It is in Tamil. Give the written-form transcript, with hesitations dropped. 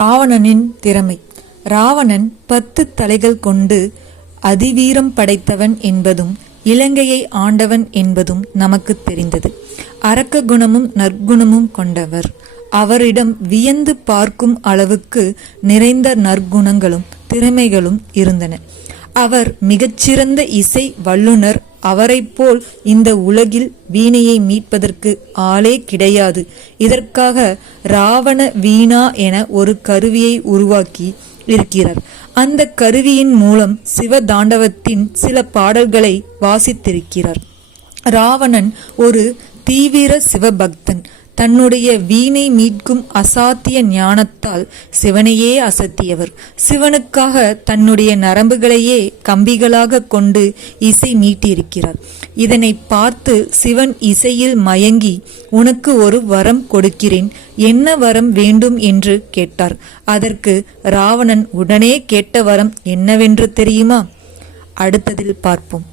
ராவணனின் திறமை. ராவணன் 10 தலைகள் கொண்டு அதிவீரம் படைத்தவன் என்பதும் இலங்கையை ஆண்டவன் என்பதும் நமக்கு தெரிந்தது. அரக்க குணமும் நற்குணமும் கொண்டவர். அவரிடம் வியந்து பார்க்கும் அளவுக்கு நிறைந்த நற்குணங்களும் திறமைகளும் இருந்தன. அவர் மிகச்சிறந்த இசை வல்லுனர். அவரைப் போல் இந்த உலகில் வீணையை மீட்பதற்கு ஆளே கிடையாது. இதற்காக ராவண வீணா என ஒரு கருவியை உருவாக்கி இருக்கிறார். அந்த கருவியின் மூலம் சிவதாண்டவத்தின் சில பாடல்களை வாசித்திருக்கிறார். ராவணன் ஒரு தீவிர சிவபக்தன். தன்னுடைய வீணை மீட்கும் அசாத்திய ஞானத்தால் சிவனையே அசத்தியவர். சிவனுக்காக தன்னுடைய நரம்புகளையே கம்பிகளாக கொண்டு இசை மீட்டியிருக்கிறார். இதனை பார்த்து சிவன் இசையில் மயங்கி, உனக்கு ஒரு வரம் கொடுக்கிறேன், என்ன வரம் வேண்டும் என்று கேட்டார். அதற்கு ராவணன் உடனே கேட்ட வரம் என்னவென்று தெரியுமா? அடுத்ததில் பார்ப்போம்.